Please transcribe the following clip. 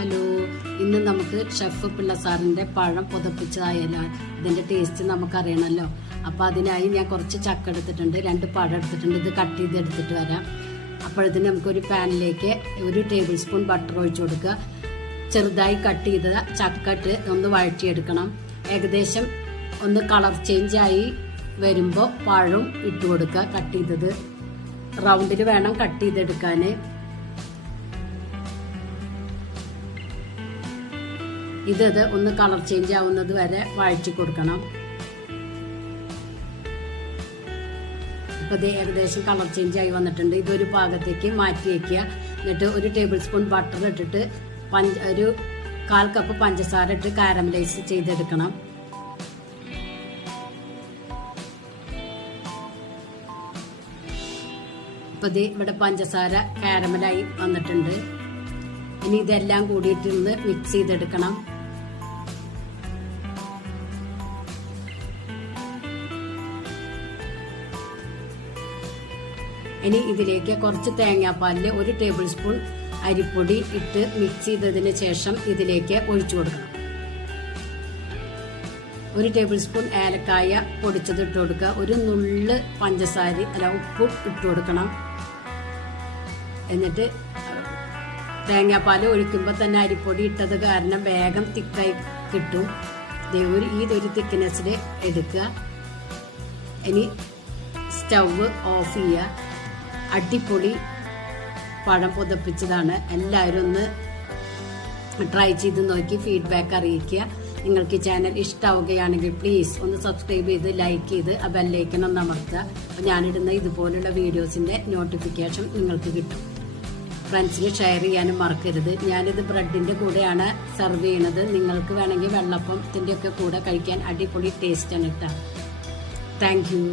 Hello, ഇന്ന് നമുക്ക് chef Pillai സാറിൻ്റെ പഴം പുതപ്പിച്ചതായാലും ഇതിൻ്റെ ടേസ്റ്റ് നമുക്കറിയണമല്ലോ. അപ്പോൾ അതിനായി ഞാൻ കുറച്ച് ചക്ക എടുത്തിട്ടുണ്ട്, 2 പഴം എടുത്തിട്ടുണ്ട്. ഇത് കട്ട് ചെയ്തെടുത്തിട്ട് വരാം. അപ്പോഴത്തേന് നമുക്കൊരു പാനിലേക്ക് 1 ടേബിൾ സ്പൂൺ ബട്ടർ ഒഴിച്ചു കൊടുക്കുക. ചെറുതായി കട്ട് ചെയ്ത ചക്ക ഇട്ട് ഒന്ന് വഴറ്റിയെടുക്കണം. ഏകദേശം ഒന്ന് കളർ ചേഞ്ചായി വരുമ്പോൾ പഴം ഇട്ട് കൊടുക്കുക. കട്ട് ചെയ്തത് റൗണ്ടിൽ വേണം കട്ട് ചെയ്തെടുക്കാൻ. ഇത് ഒന്ന് കളർ ചേഞ്ച് ആവുന്നത് വരെ വഴറ്റി കൊടുക്കണം. അപ്പോൾ ഇത് ഏകദേശം കളർ ചേഞ്ച് ആയി വന്നിട്ടുണ്ട്. ഇതൊരു ഭാഗത്തേക്ക് മാറ്റി വയ്ക്കുക. എന്നിട്ട് 1 ടേബിൾ സ്പൂൺ ബട്ടർ ഇട്ടിട്ട് ഒരു 1/4 കപ്പ് പഞ്ചസാര ഇട്ട് കാരമലൈസ് ചെയ്തെടുക്കണം. അപ്പോൾ ഇത് ഇവിടെ പഞ്ചസാര കാരമലായി വന്നിട്ടുണ്ട്. ഇനി ഇതെല്ലാം കൂടിയിട്ടൊന്ന് മിക്സ് ചെയ്തെടുക്കണം. ഇനി ഇതിലേക്ക് കുറച്ച് തേങ്ങാപ്പാലിൽ 1 ടേബിൾ സ്പൂൺ അരിപ്പൊടി ഇട്ട് മിക്സ് ചെയ്തതിന് ശേഷം ഇതിലേക്ക് ഒഴിച്ചു കൊടുക്കണം. 1 ടേബിൾ സ്പൂൺ ഏലക്കായ പൊടിച്ചത് ഇട്ട് കൊടുക്കുക. 1 നുള്ള് ഉപ്പ് ഇട്ട് കൊടുക്കണം. എന്നിട്ട് തേങ്ങാപ്പാൽ ഒഴിക്കുമ്പോൾ തന്നെ അരിപ്പൊടി ഇട്ടത് കാരണം വേഗം തിക്കായി കിട്ടും. ഇതൊരു തിക്നെസ്സിൽ എടുക്കുക. ഇനി സ്റ്റവ് ഓഫ് ചെയ്യുക. അടിപൊളി പഴം പുതപ്പിച്ചതാണ്. എല്ലാവരും ഒന്ന് ട്രൈ ചെയ്ത് നോക്കി ഫീഡ്ബാക്ക് അറിയിക്കുക. നിങ്ങൾക്ക് ഈ ചാനൽ ഇഷ്ടമാവുകയാണെങ്കിൽ പ്ലീസ് ഒന്ന് സബ്സ്ക്രൈബ് ചെയ്ത് ലൈക്ക് ചെയ്ത് ആ ബെല്ലൈക്കൺ ഒന്ന് അമർത്തുക. അപ്പോൾ ഞാനിടുന്ന ഇതുപോലുള്ള വീഡിയോസിൻ്റെ നോട്ടിഫിക്കേഷൻ നിങ്ങൾക്ക് കിട്ടും. ഫ്രണ്ട്സിന് ഷെയർ ചെയ്യാനും മറക്കരുത്. ഞാനിത് ബ്രെഡിൻ്റെ കൂടെയാണ് സെർവ് ചെയ്യണത്. നിങ്ങൾക്ക് വേണമെങ്കിൽ വെള്ളപ്പത്തിൻ്റെ ഒക്കെ കൂടെ കഴിക്കാൻ അടിപൊളി ടേസ്റ്റാണ് കേട്ടോ. Thank you.